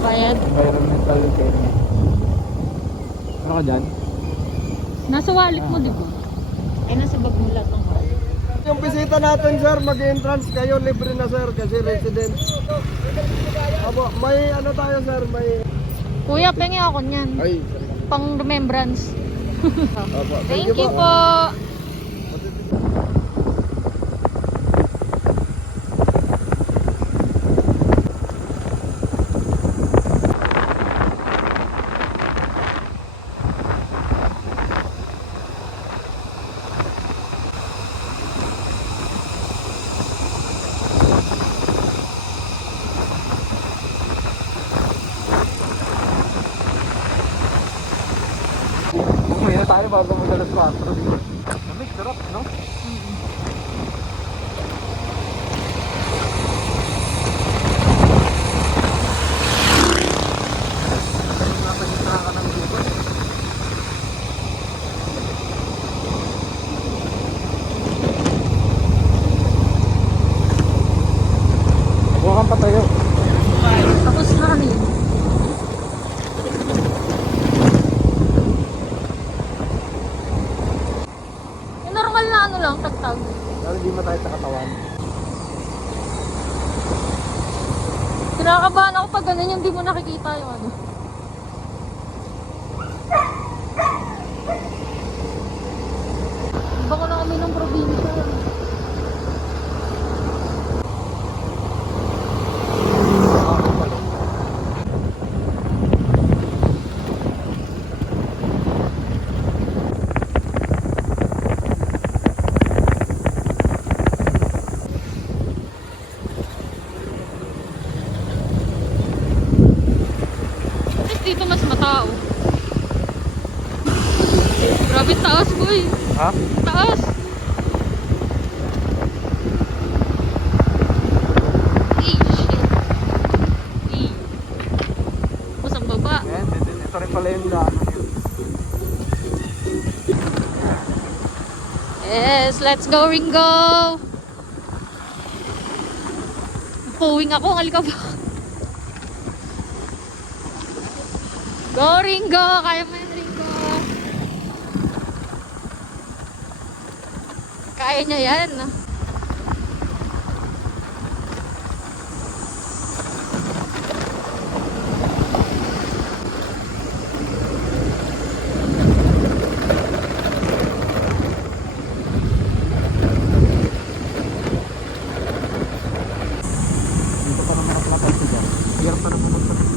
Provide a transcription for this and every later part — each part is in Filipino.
Bayad. Environmental permit. Ano ka dyan? Nasa wallet mo, di ba? Ay, nasa bag mo lahat ng wallet. Yung bisita natin sir, mag-entrance kayo, libre na sir kasi resident. Abo, may ano tayo sir, may... Kuya, pengi ako niyan. Ay, Pang remembrance. abo, Thank you po. Umuwi na tayo bago mag-alas 4 dito. Lamig, sarap, no? Napagitna ka ng gubat. Huwag kang patayo. Tapos na kami. Yung normal na ano lang, tagtag. Lalo di mo tayo sa katawan. Kinakabahan ako pag ganun yung di mo nakikita yung ano. Iba ko na kami ng probinsya. Dito mas matao. Grabe taas, boy. Ha? Taas. Shit. Mas ang baba. Ayan, ito rin pala yung daanan yun. Yes, let's go, Ringo. Pawing ako, ang alikabok. Go, Ringo! Kaya mo yun, Ringo! Kaya niya yan. Dito pa naman nakaplatay ko dyan. Hirap pa naman magpatay.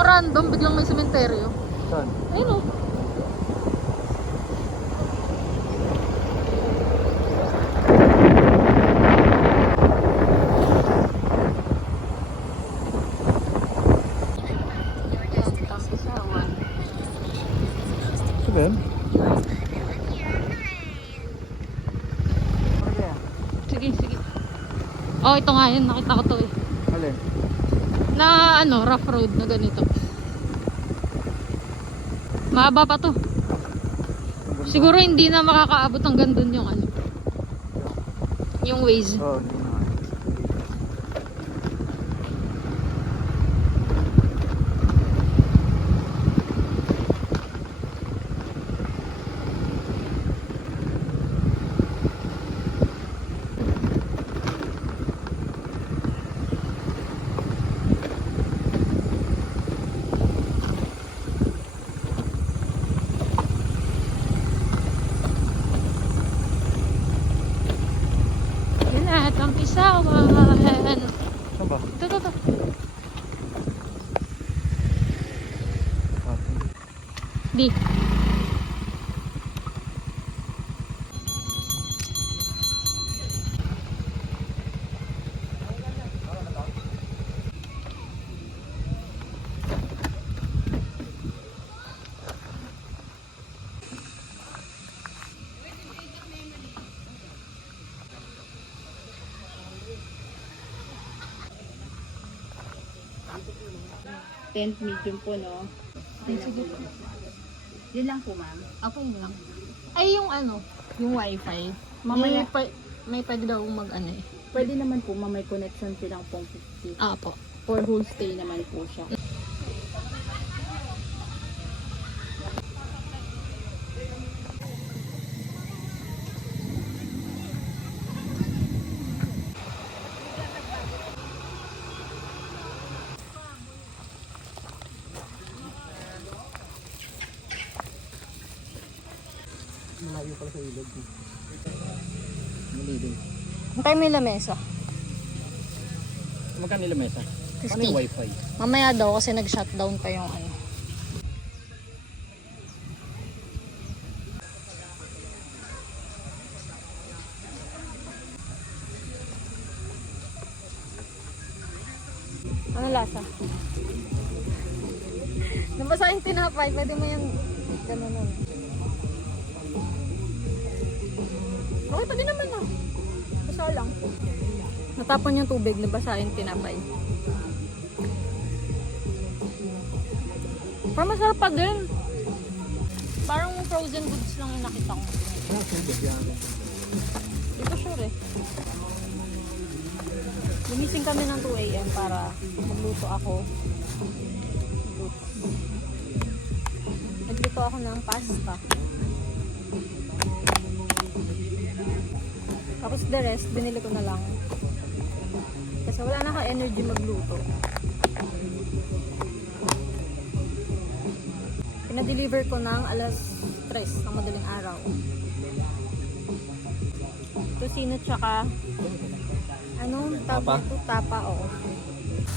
Random, biglang may sementeryo. Saan? Ayun o. Sabihin? Sige, sige. Oh, ito nga yun. Nakita ko to eh. Alin? Na ano, rough road na ganito. Mahaba pa to. Siguro hindi na makakaabot hanggang dun yung ano. Yung ways. Oo, hindi na. Yan at ang isawan. Saan ba? Ito. Di. 10 medium po, no? Sige po. Yun lang po, ma'am. Ako yun lang. Ay, yung ano, yung wifi. Mamaya- May pwede daw mag ano eh. Pwede naman po, ma'am, may connection silang pong 50. Apo. For whole stay naman po siya. Malayo pala sa ilog. Hintay mo yung lamesa. Magkano nila mesa? Paano 50. yung wifi? Mamaya daw kasi nag-shutdown pa yung ano. Ano lasa? Nabasa yung tinapay, pwede mo yung gano'n nun. Okay, pwede naman ah. Basa lang. Natapon yung tubig, nabasa yung tinapay. Parang masarap pa din. Parang frozen goods lang yung nakita ko. Ah, sige. Yan. Hindi ko sure eh. Gumising kami ng 2 AM para magluto ako. Nagluto ako ng pasta. Tapos the rest, binili ko na lang. Kasi wala na ako energy magluto. Pinadeliver ko ng alas 3 ng madaling araw. Tusino tsaka Tapa? Tapa, oo.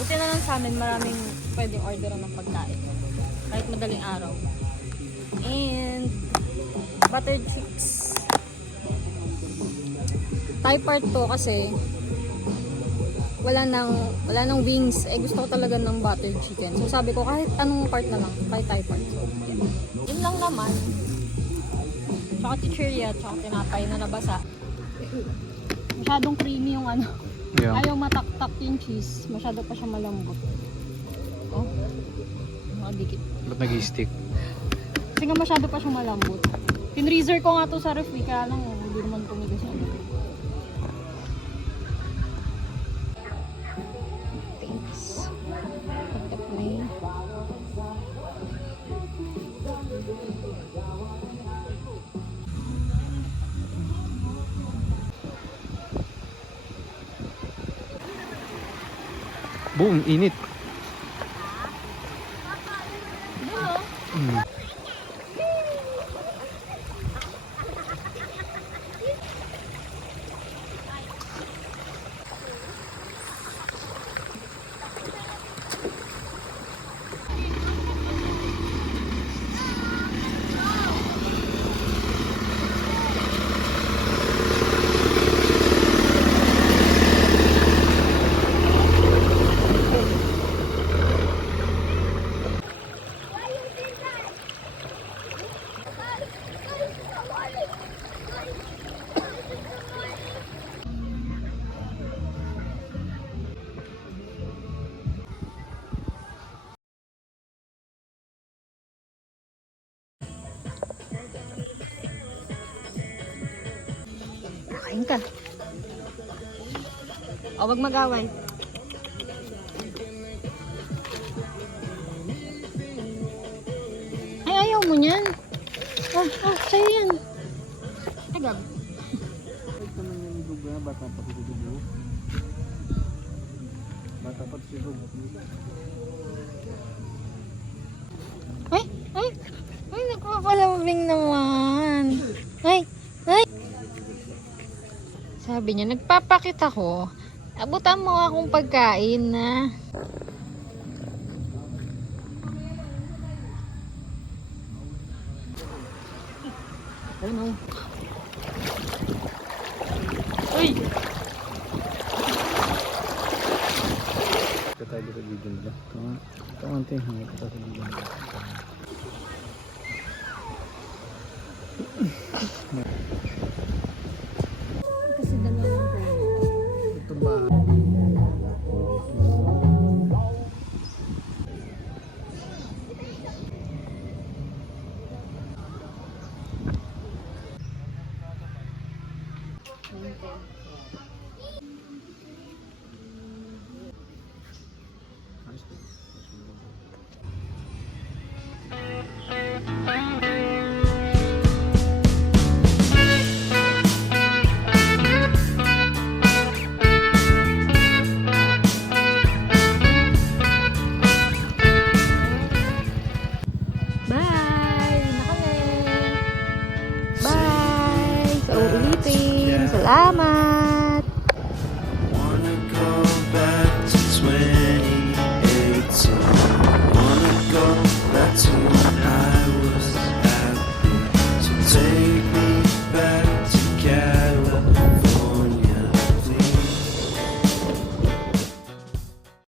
Buti na lang sa amin, maraming pwedeng orderan ng pagkain. Kahit madaling araw. And butter chicks. Thai part to kasi wala nang wings. Eh gusto ko talaga ng butter chicken. So sabi ko kahit anong part na lang, kahit Thai part. So, yun lang naman. Tsaka chichirya, tsaka tinapay na nabasa. Masyadong creamy yung ano. Yeah. Ayaw mataktak yung cheese. Masyado pa siya malambot. Oh. Nakadikit. Ba't nag-i-stick? Kasi nga masyado pa siyang malambot. Pinreaser ko nga to sa ref, kaya lang hindi naman tumigas yung ulo. Thanks. Pagkat may... Boom, init. Mm. Kain ka. O, wag mag-away. Ay, ayaw mo niyan. Sa'yo yan. Ay, gab. Ito naman yung dugo na, bata pa si dugo. Bata pa si dugo. Ay, nagpapalambing naman. Ay. Sabi niya, nagpapakita ko. Abutan mo akong pagkain na. Oh no. Uy! Ito tayo sa video nila. Ito ang tingin. Ito tayo sa video nila. Kasi dalawang ko. Ito ba? Bye! Na kami! Bye! Sa uulitin! Salamat!